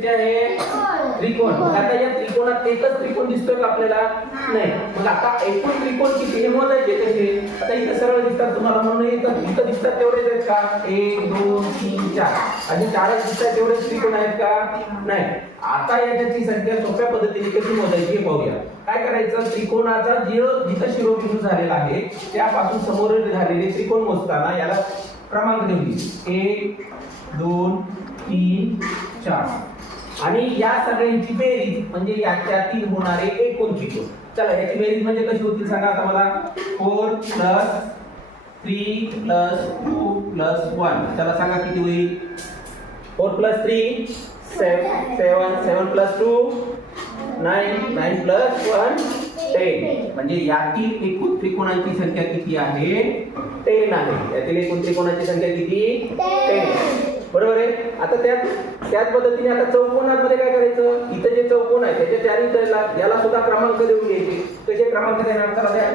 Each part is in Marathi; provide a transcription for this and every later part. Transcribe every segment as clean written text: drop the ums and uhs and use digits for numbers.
किती आहे त्रिकोण. मग आता या त्रिकोणात एकच त्रिकोण दिसतोय का आपल्याला नाही. मग आता एकूण त्रिकोण किती हे मोजायचे कसे. आता इथं सरळ दिसतात तुम्हाला म्हणून इथं दिसतात तेवढेच आहेत का 1 2 3 4 आणि 4च दिसतात तेवढेच त्रिकोण आहेत का नाही. आता याची संख्या सोप्या पद्धतीने कशी मोजायची हे पाहूया. काय करायचं त्रिकोणाचा जिथं शिरोबिंदू झालेला आहे त्यापासून समोर झालेले त्रिकोण मोजताना याला क्रमांक देऊन 1 2 3 4 आणि या सगळ्यांची बेरीज म्हणजे याच्यातील होणारे एकूण त्रिकोण. चला याची बेरीज म्हणजे कशी होतील सांगा आता मला. 4 + 3 + 2 + 1 चला सांगा किती होईल. 4 + 3 7 7 + 2 9 9 + 1 10 म्हणजे यातील एकूण त्रिकोणांची संख्या किती आहे 10 आहे. यातील एकूण त्रिकोणांची संख्या किती 10 बरोबर आहे. आता त्याच पद्धतीने आता चौकोनामध्ये काय करायचं. इथं जे चौकोन आहे त्याच्या चारी याला सुद्धा क्रमांक देऊन घ्यायचे. कसे क्रमांक देणार चला द्या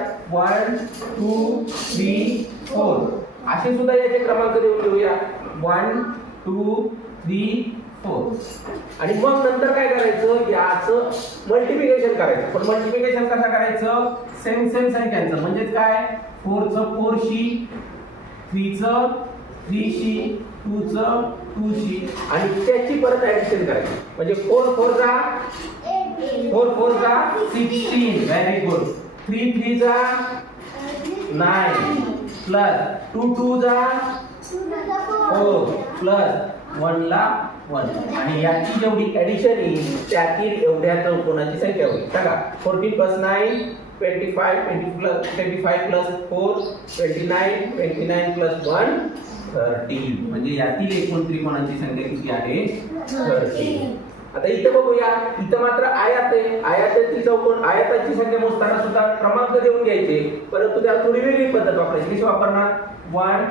1 2 3 4 असे सुद्धा याचे क्रमांक देऊन घेऊया 1 2 3 4 आणि मग नंतर काय करायचं याचं मल्टिप्लिकेशन करायचं. पण मल्टिप्लिकेशन कसं करायचं सेम संख्यांचं म्हणजेच काय 4 चं 4 शी 3 चं 3 शी 2 चं 2 शी आणि त्याची परत ऍडिशन करायची. म्हणजे 4 4 जा 16 व्हेरी गुड. 3 3 जा 9 प्लस 2 2 जा 4 प्लस 1 ला 1 आणि याची जेवढी ऍडिशन येईल त्यातील एवढ्या चौकोनाची संख्या होईल. सांगा 14 + 9 25 25 + 4 29 29 + 1 30 म्हणजे यातील एकूण त्रिकोणाची संख्या किती आहे 30. आता इथे बघूया. इथं मात्र आयत आहे. आयतातील चौकोन आयताची संख्या मोजताना सुद्धा क्रमांक देऊन घ्यायचे. परंतु त्याला थोडी वेगळी पद्धत वापरायची. कशी वापरणार 1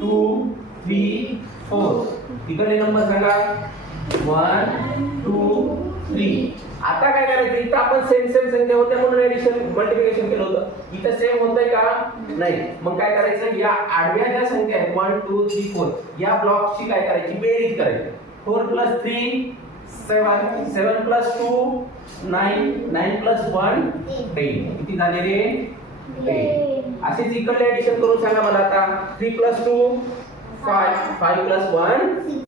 2 3 4 इकडे नंबर सांगा 1 2 3. आता काय करायचं इथं आपण सेम संख्या होत्या म्हणून ऍडिशन मल्टिप्लिकेशन केलं होतं. इथं सेम होतंय का नाही. मग काय करायचं या आडव्या ज्या संख्या आहेत 1 2 3 4 या ब्लॉकची काय करायची बेरीज करायची. 4 + 3 7 7 + 2 9 9 + 1 10 किती झाले रे 10. असेच इकडे ऍडिशन करून सांगा मला आता 3 + 2 5 5 + 1